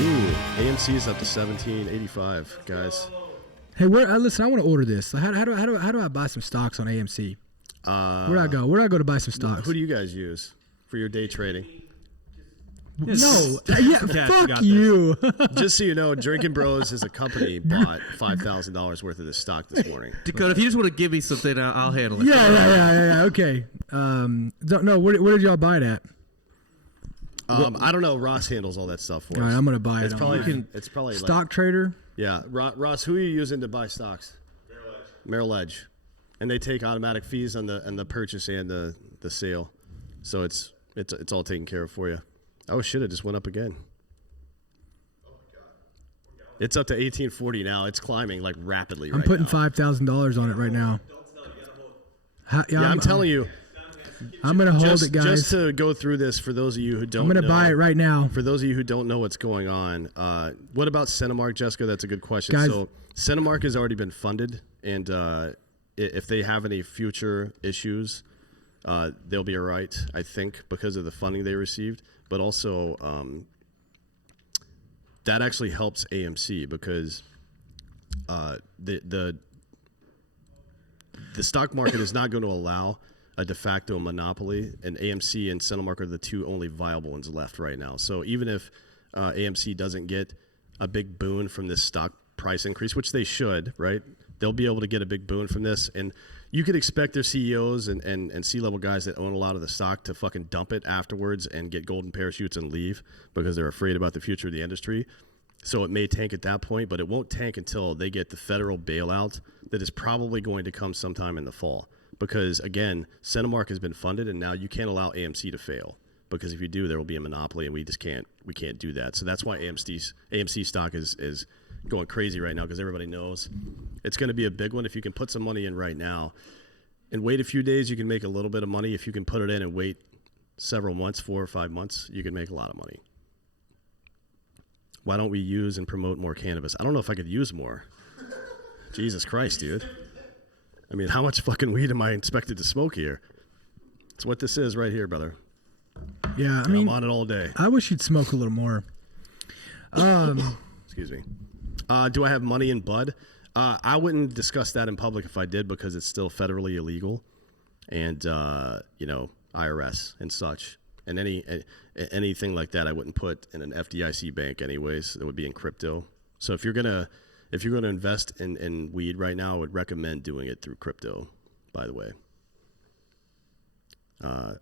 Ooh, AMC is up to $17.85, guys. Hey, listen, I want to order this. How do I buy some stocks on AMC? Where do I go? Where do I go to buy some stocks? Who do you guys use for your day trading? No, fuck you. Just so you know, Drinkin Bros as a company bought $5,000 worth of this stock this morning. Dakota, if you just want to give me something, I'll handle it. Yeah. Okay. No, where did y'all buy it at? I don't know. Ross handles all that stuff for us. All right, I'm gonna buy it. It's probably Stock like, Trader. Yeah, Ross, who are you using to buy stocks? Merrill Edge, and they take automatic fees on the purchase and the sale, so it's all taken care of for you. Oh shit! It just went up again. Oh my god! It's up to 1840 now. It's climbing like rapidly. I'm putting $5,000 on it right now. I'm telling you. I'm gonna hold it, guys. Just to go through this for those of you who don't. I'm gonna buy it right now. For those of you who don't know what's going on, what about Cinemark, Jessica? That's a good question. Guys, so Cinemark has already been funded, and if they have any future issues, they'll be all right, I think, because of the funding they received. But also, that actually helps AMC because the stock market is not going to allow a de facto monopoly, and AMC and Cinemark are the two only viable ones left right now. So even if AMC doesn't get a big boon from this stock price increase, which they should, right? They'll be able to get a big boon from this. And you could expect their CEOs and C-level guys that own a lot of the stock to fucking dump it afterwards and get golden parachutes and leave because they're afraid about the future of the industry. So it may tank at that point, but it won't tank until they get the federal bailout that is probably going to come sometime in the fall. Because again, Cinemark has been funded, and now you can't allow AMC to fail. Because if you do, there will be a monopoly, and we can't do that. So that's why AMC stock is going crazy right now, because everybody knows it's going to be a big one. If you can put some money in right now and wait a few days, you can make a little bit of money. If you can put it in and wait several months, 4 or 5 months, you can make a lot of money. Why don't we use and promote more cannabis? I don't know if I could use more. Jesus Christ, dude. I mean, how much fucking weed am I expected to smoke here? It's what this is right here, brother. Yeah, I mean, I'm on it all day. I wish you'd smoke a little more. Excuse me. Do I have money in bud? I wouldn't discuss that in public if I did, because it's still federally illegal, and IRS and such, and anything like that I wouldn't put in an FDIC bank anyways. It would be in crypto. So if you're gonna invest in weed right now, I would recommend doing it through crypto, by the way.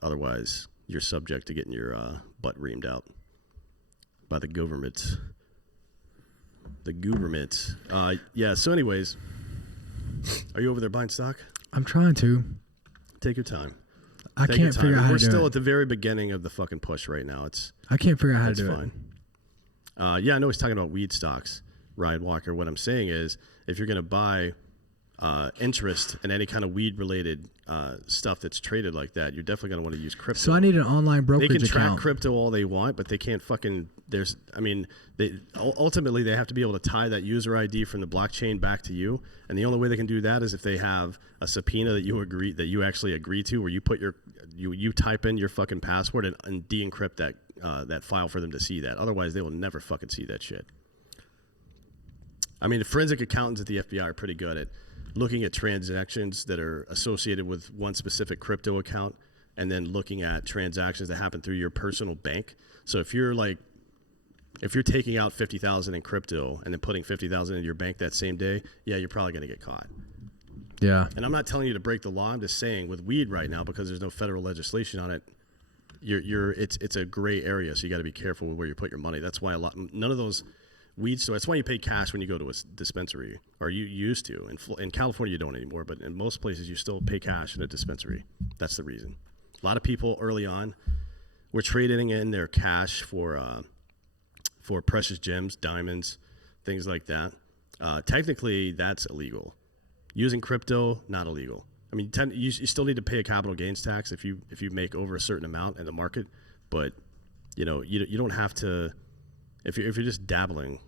Otherwise, you're subject to getting your butt reamed out by the government. The government. Yeah, so anyways, are you over there buying stock? I'm trying to. Take your time. I can't figure out how to do it. We're still at the very beginning of the fucking push right now. I can't figure out how to do it. It's fine. Yeah, I know he's talking about weed stocks, Ryan Walker. What I'm saying is, if you're going to buy interest in any kind of weed-related stuff that's traded like that, you're definitely going to want to use crypto. So I need an online brokerage account. They can track crypto all they want, but they can't fucking. Ultimately they have to be able to tie that user ID from the blockchain back to you, and the only way they can do that is if they have a subpoena that you actually agree to, where you put you type in your fucking password and de-encrypt that file for them to see that. Otherwise, they will never fucking see that shit. I mean, the forensic accountants at the FBI are pretty good at looking at transactions that are associated with one specific crypto account, and then looking at transactions that happen through your personal bank. So if you're taking out $50,000 in crypto and then putting $50,000 in your bank that same day, yeah, you're probably going to get caught. Yeah. And I'm not telling you to break the law. I'm just saying, with weed right now, because there's no federal legislation on it, it's a gray area. So you got to be careful with where you put your money. That's why none of those weed stores. That's why you pay cash when you go to a dispensary, or you used to. In California, you don't anymore, but in most places, you still pay cash in a dispensary. That's the reason. A lot of people early on were trading in their cash for precious gems, diamonds, things like that. Technically, that's illegal. Using crypto, not illegal. I mean, you still need to pay a capital gains tax if you make over a certain amount in the market, but you don't have to. If you're just dabbling,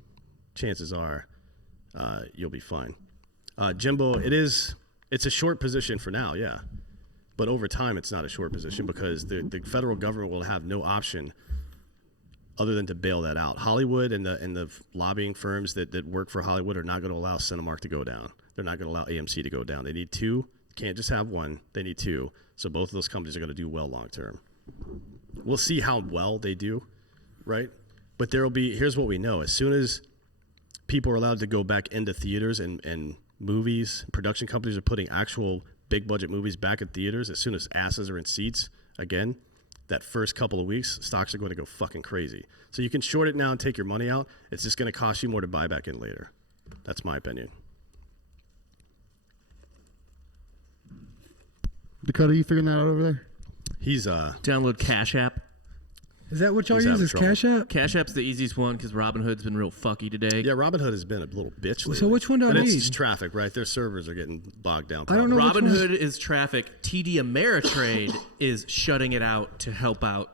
chances are you'll be fine. Jimbo, it's a short position for now, yeah, but over time it's not a short position, because the federal government will have no option other than to bail that out. Hollywood and the lobbying firms that work for Hollywood are not going to allow Cinemark to go down. They're not going to allow AMC to go down. They need two. Can't just have one. They need two. So both of those companies are going to do well long term. We'll see how well they do, right? But here's what we know. As soon as people are allowed to go back into theaters and movies, production companies are putting actual big budget movies back in theaters, as soon as asses are in seats again, that first couple of weeks, stocks are going to go fucking crazy. So you can short it now and take your money out. It's just going to cost you more to buy back in later. That's my opinion. Dakota, you figuring that out over there? He's Download Cash App. Is that what y'all He's use? having Is trouble. Cash App? Cash App's the easiest one because Robinhood's been real fucky today. Yeah, Robinhood has been a little bitch lately. So which one do I But need? it's traffic, right? Their servers are getting bogged down. I don't know which one. Robinhood is traffic. TD Ameritrade is shutting it out to help out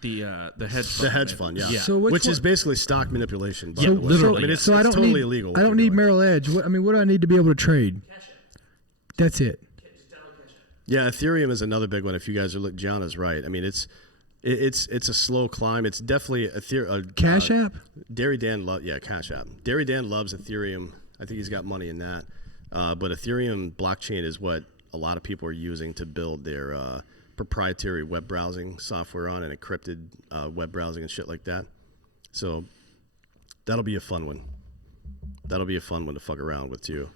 the hedge fund. The hedge fund, yeah. So which is one- basically stock manipulation. By Yeah, the way. literally, I mean, it's, So I it's don't totally need, illegal. I don't need Merrill Edge. What do I need to be able to trade? That's it. Yeah, Ethereum is another big one. If you guys are looking, Gianna's right. I mean, it's a slow climb. It's definitely Cash App? Dairy Dan Cash App. Dairy Dan loves Ethereum. I think he's got money in that. But Ethereum blockchain is what a lot of people are using to build their proprietary web browsing software on and encrypted web browsing and shit like that. So that'll be a fun one. That'll be a fun one to fuck around with too.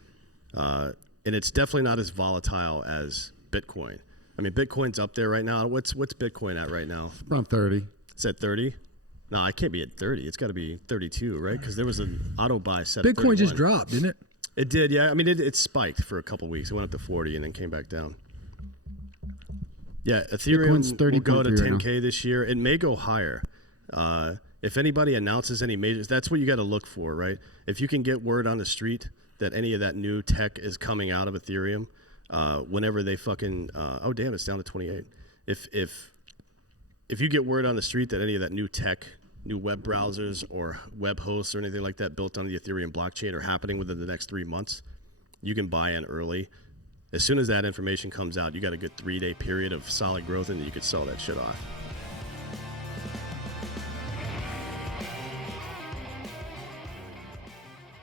And it's definitely not as volatile as Bitcoin. I mean, Bitcoin's up there right now. What's Bitcoin at right now? Around 30. It's at 30? No, I can't be at 30. It's got to be 32, right? Because there was an auto buy set at Bitcoin 31. just dropped, didn't it? It did, yeah. I mean, it spiked for a couple weeks. It went up to 40 and then came back down. Yeah, Bitcoin's Ethereum will go to 30.3 right 10K this year. It may go higher. If anybody announces any majors, that's what you got to look for, right? If you can get word on the street that any of that new tech is coming out of Ethereum, whenever they fucking oh damn, it's down to 28. If you get word on the street that any of that new tech, new web browsers or web hosts or anything like that built on the Ethereum blockchain are happening within the next 3 months, you can buy in early. As soon as that information comes out, you got a good 3-day period of solid growth, and you could sell that shit off.